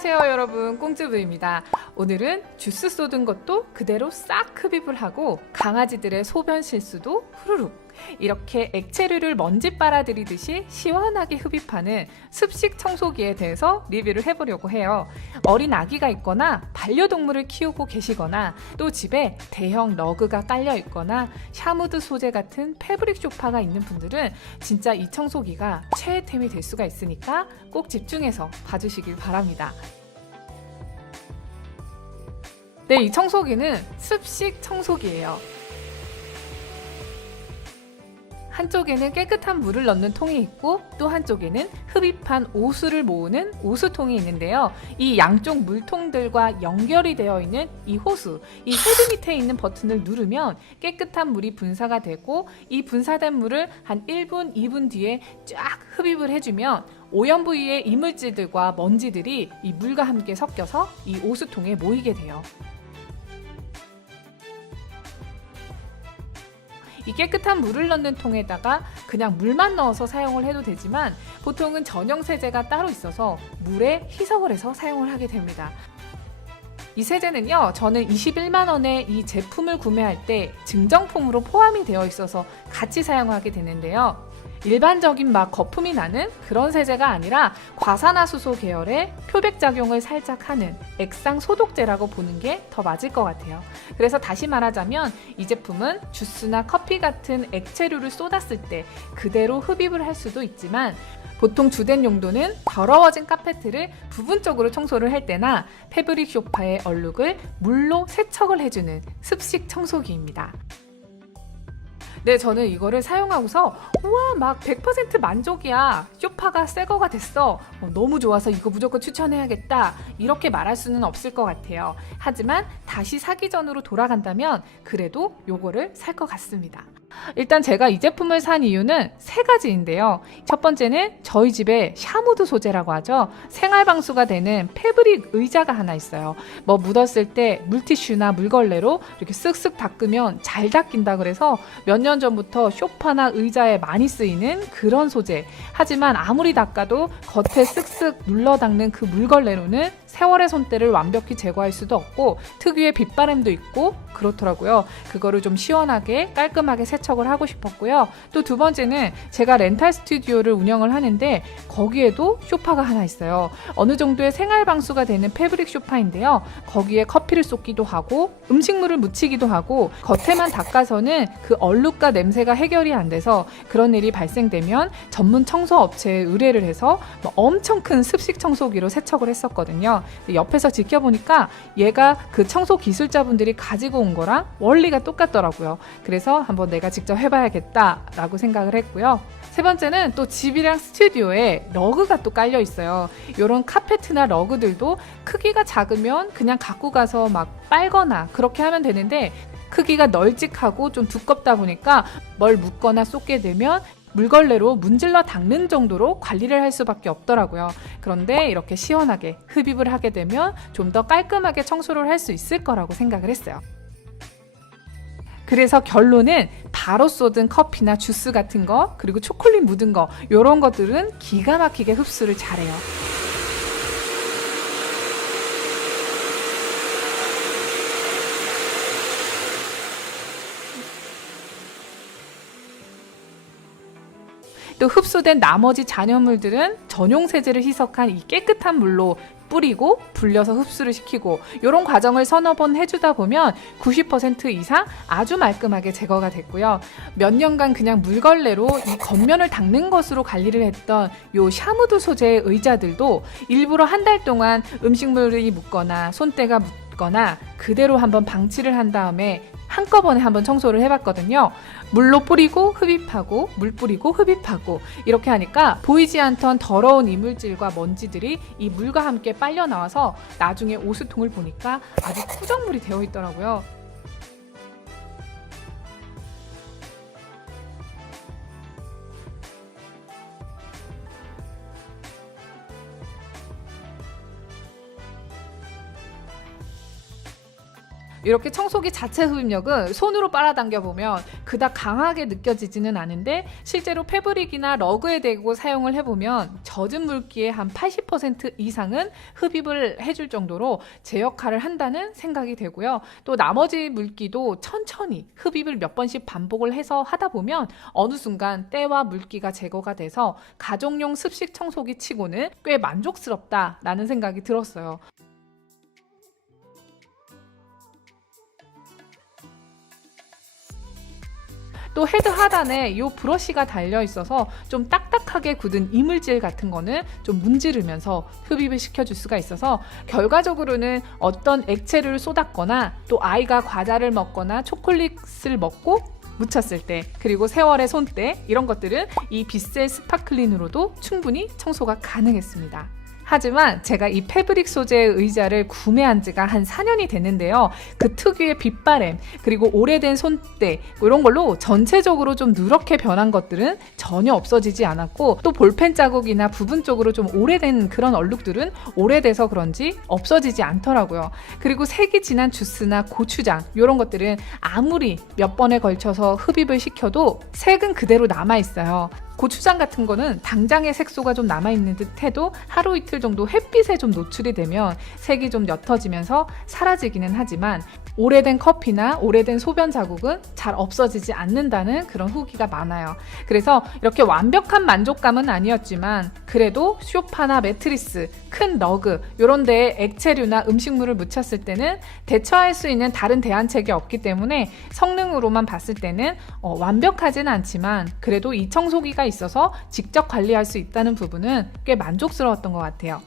안녕하세요 여러분, 꽁즈부입니다. 오늘은 주스 쏟은 것도 그대로 싹 흡입을 하고 강아지들의 소변 실수도 후루룩 이렇게 액체류를 먼지 빨아들이듯이 시원하게 흡입하는 습식 청소기에 대해서 리뷰를 해보려고 해요. 어린 아기가 있거나 반려동물을 키우고 계시거나 또 집에 대형 러그가 깔려 있거나 샤무드 소재 같은 패브릭 소파가 있는 분들은 진짜 이 청소기가 최애템이 될 수가 있으니까 꼭 집중해서 봐주시길 바랍니다. 네, 이 청소기는 습식 청소기예요. 한쪽에는 깨끗한 물을 넣는 통이 있고 또 한쪽에는 흡입한 오수를 모으는 오수통이 있는데요. 이 양쪽 물통들과 연결이 되어 있는 이 호수, 이 헤드 밑에 있는 버튼을 누르면 깨끗한 물이 분사가 되고 이 분사된 물을 한 1분, 2분 뒤에 쫙 흡입을 해주면 오염 부위의 이물질들과 먼지들이 이 물과 함께 섞여서 이 오수통에 모이게 돼요. 이 깨끗한 물을 넣는 통에다가 그냥 물만 넣어서 사용을 해도 되지만 보통은 전용 세제가 따로 있어서 물에 희석을 해서 사용을 하게 됩니다. 이 세제는요, 저는 21만 원에 이 제품을 구매할 때 증정품으로 포함이 되어 있어서 같이 사용하게 되는데요. 일반적인 막 거품이 나는 그런 세제가 아니라 과산화수소 계열의 표백작용을 살짝 하는 액상 소독제라고 보는 게 더 맞을 것 같아요. 그래서 다시 말하자면 이 제품은 주스나 커피 같은 액체류를 쏟았을 때 그대로 흡입을 할 수도 있지만 보통 주된 용도는 더러워진 카페트를 부분적으로 청소를 할 때나 패브릭 소파의 얼룩을 물로 세척을 해주는 습식 청소기입니다. 네, 저는 이거를 사용하고서 우와 막 100% 만족이야, 쇼파가 새 거가 됐어, 너무 좋아서 이거 무조건 추천해야겠다 이렇게 말할 수는 없을 것 같아요. 하지만 다시 사기 전으로 돌아간다면 그래도 요거를 살 것 같습니다. 일단 제가 이 제품을 산 이유는 세 가지인데요. 첫 번째는 저희 집에 샤무드 소재라고 하죠. 생활방수가 되는 패브릭 의자가 하나 있어요. 뭐 묻었을 때 물티슈나 물걸레로 이렇게 쓱쓱 닦으면 잘 닦인다 그래서 몇 년 전부터 소파나 의자에 많이 쓰이는 그런 소재. 하지만 아무리 닦아도 겉에 쓱쓱 눌러 닦는 그 물걸레로는 세월의 손때를 완벽히 제거할 수도 없고 특유의 빗바람도 있고 그렇더라고요. 그거를 좀 시원하게 깔끔하게 세척을 하고 싶었고요. 또 두 번째는 제가 렌탈 스튜디오를 운영을 하는데 거기에도 소파가 하나 있어요. 어느 정도의 생활 방수가 되는 패브릭 소파인데요. 거기에 커피를 쏟기도 하고 음식물을 묻히기도 하고 겉에만 닦아서는 그 얼룩과 냄새가 해결이 안 돼서 그런 일이 발생되면 전문 청소 업체에 의뢰를 해서 엄청 큰 습식 청소기로 세척을 했었거든요. 옆에서 지켜보니까 얘가 그 청소 기술자분들이 가지고 온 거랑 원리가 똑같더라고요. 그래서 한번 내가 직접 해봐야겠다 라고 생각을 했고요. 세 번째는 또 집이랑 스튜디오에 러그가 또 깔려 있어요. 이런 카페트나 러그들도 크기가 작으면 그냥 갖고 가서 막 빨거나 그렇게 하면 되는데 크기가 널찍하고 좀 두껍다 보니까 뭘 묻거나 쏟게 되면 물걸레로 문질러 닦는 정도로 관리를 할 수밖에 없더라고요. 그런데 이렇게 시원하게 흡입을 하게 되면 좀 더 깔끔하게 청소를 할 수 있을 거라고 생각을 했어요. 그래서 결론은 바로 쏟은 커피나 주스 같은 거 그리고 초콜릿 묻은 거 이런 것들은 기가 막히게 흡수를 잘해요. 또 흡수된 나머지 잔여물들은 전용 세제를 희석한 이 깨끗한 물로 뿌리고 불려서 흡수를 시키고 이런 과정을 서너 번 해주다 보면 90% 이상 아주 말끔하게 제거가 됐고요. 몇 년간 그냥 물걸레로 이 겉면을 닦는 것으로 관리를 했던 요 샤무드 소재의 의자들도 일부러 한 달 동안 음식물이 묻거나 손때가 묻거나 그대로 한번 방치를 한 다음에 한꺼번에 한번 청소를 해봤거든요. 물로 뿌리고 흡입하고 물 뿌리고 흡입하고 이렇게 하니까 보이지 않던 더러운 이물질과 먼지들이 이 물과 함께 빨려 나와서 나중에 오수통을 보니까 아주 구정물이 되어 있더라고요. 이렇게 청소기 자체 흡입력은 손으로 빨아당겨 보면 그닥 강하게 느껴지지는 않은데 실제로 패브릭이나 러그에 대고 사용을 해보면 젖은 물기의 한 80% 이상은 흡입을 해줄 정도로 제 역할을 한다는 생각이 되고요. 또 나머지 물기도 천천히 흡입을 몇 번씩 반복을 해서 하다 보면 어느 순간 때와 물기가 제거가 돼서 가정용 습식 청소기 치고는 꽤 만족스럽다라는 생각이 들었어요. 또 헤드 하단에 이 브러쉬가 달려 있어서 좀 딱딱하게 굳은 이물질 같은 거는 좀 문지르면서 흡입을 시켜줄 수가 있어서 결과적으로는 어떤 액체를 쏟았거나 또 아이가 과자를 먹거나 초콜릿을 먹고 묻혔을 때, 그리고 세월의 손때, 이런 것들은 이 빗셀 스파클린으로도 충분히 청소가 가능했습니다. 하지만 제가 이 패브릭 소재의 의자를 구매한 지가 한 4년이 됐는데요. 그 특유의 빗바램, 그리고 오래된 손때, 이런 걸로 전체적으로 좀 누렇게 변한 것들은 전혀 없어지지 않았고, 또 볼펜 자국이나 부분적으로 좀 오래된 그런 얼룩들은 오래돼서 그런지 없어지지 않더라고요. 그리고 색이 진한 주스나 고추장, 이런 것들은 아무리 몇 번에 걸쳐서 흡입을 시켜도 색은 그대로 남아있어요. 고추장 같은 거는 당장의 색소가 좀 남아있는 듯 해도 하루 이틀 정도 햇빛에 좀 노출이 되면 색이 좀 옅어지면서 사라지기는 하지만 오래된 커피나 오래된 소변 자국은 잘 없어지지 않는다는 그런 후기가 많아요. 그래서 이렇게 완벽한 만족감은 아니었지만 그래도 소파나 매트리스, 큰 러그 이런 데에 액체류나 음식물을 묻혔을 때는 대처할 수 있는 다른 대안책이 없기 때문에 성능으로만 봤을 때는 완벽하진 않지만 그래도 이 청소기가 있어서 직접 관리할 수 있다는 부분은 꽤 만족스러웠던 것 같아요.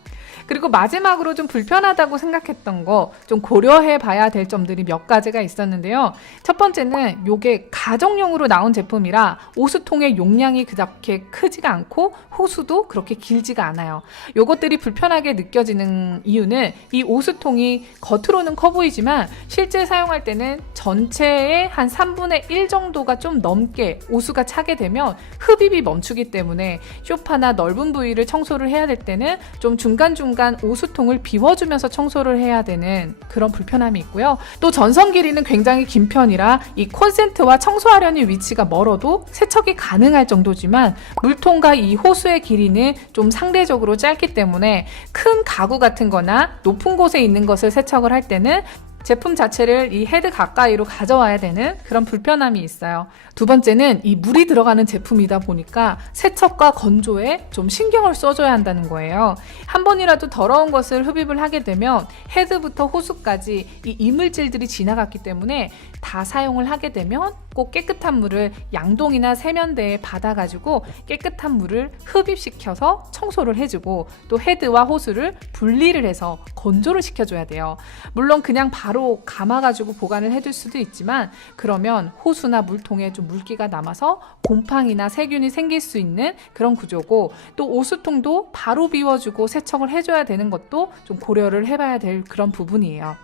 그리고 마지막으로 좀 불편하다고 생각했던 거, 좀 고려해 봐야 될 점들이 몇 가지가 있었는데요. 첫 번째는 이게 가정용으로 나온 제품이라 오수통의 용량이 그렇게 크지가 않고 호수도 그렇게 길지가 않아요. 이것들이 불편하게 느껴지는 이유는 이 오수통이 겉으로는 커 보이지만 실제 사용할 때는 전체의 한 3분의 1 정도가 좀 넘게 오수가 차게 되면 흡입이 멈추기 때문에 소파나 넓은 부위를 청소를 해야 될 때는 좀 중간중간 오수통을 비워주면서 청소를 해야 되는 그런 불편함이 있고요. 또 전선 길이는 굉장히 긴 편이라 이 콘센트와 청소하려는 위치가 멀어도 세척이 가능할 정도지만 물통과 이 호수의 길이는 좀 상대적으로 짧기 때문에 큰 가구 같은 거나 높은 곳에 있는 것을 세척을 할 때는 제품 자체를 이 헤드 가까이로 가져와야 되는 그런 불편함이 있어요. 두 번째는 이 물이 들어가는 제품이다 보니까 세척과 건조에 좀 신경을 써줘야 한다는 거예요. 한 번이라도 더러운 것을 흡입을 하게 되면 헤드부터 호수까지 이 이물질들이 지나갔기 때문에 다 사용을 하게 되면 꼭 깨끗한 물을 양동이나 세면대에 받아가지고 깨끗한 물을 흡입시켜서 청소를 해주고 또 헤드와 호수를 분리를 해서 건조를 시켜줘야 돼요. 물론 그냥 바로 감아가지고 보관을 해둘 수도 있지만 그러면 호수나 물통에 좀 물기가 남아서 곰팡이나 세균이 생길 수 있는 그런 구조고, 또 오수통도 바로 비워주고 세척을 해줘야 되는 것도 좀 고려를 해봐야 될 그런 부분이에요.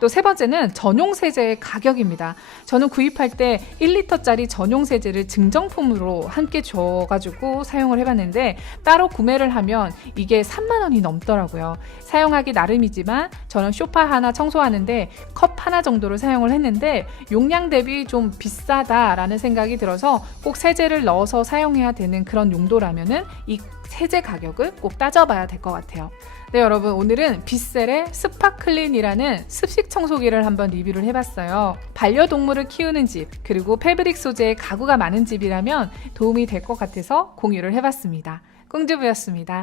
또 세 번째는 전용 세제의 가격입니다. 저는 구입할 때 1리터짜리 전용 세제를 증정품으로 함께 줘가지고 사용을 해봤는데 따로 구매를 하면 이게 3만 원이 넘더라고요. 사용하기 나름이지만 저는 소파 하나 청소하는데 컵 하나 정도를 사용을 했는데 용량 대비 좀 비싸다라는 생각이 들어서 꼭 세제를 넣어서 사용해야 되는 그런 용도라면은 이 세제 가격을 꼭 따져봐야 될 것 같아요. 네, 여러분, 오늘은 빗셀의 스파클린이라는 습식 청소기를 한번 리뷰를 해봤어요. 반려동물을 키우는 집, 그리고 패브릭 소재의 가구가 많은 집이라면 도움이 될 것 같아서 공유를 해봤습니다. 꿍주부였습니다.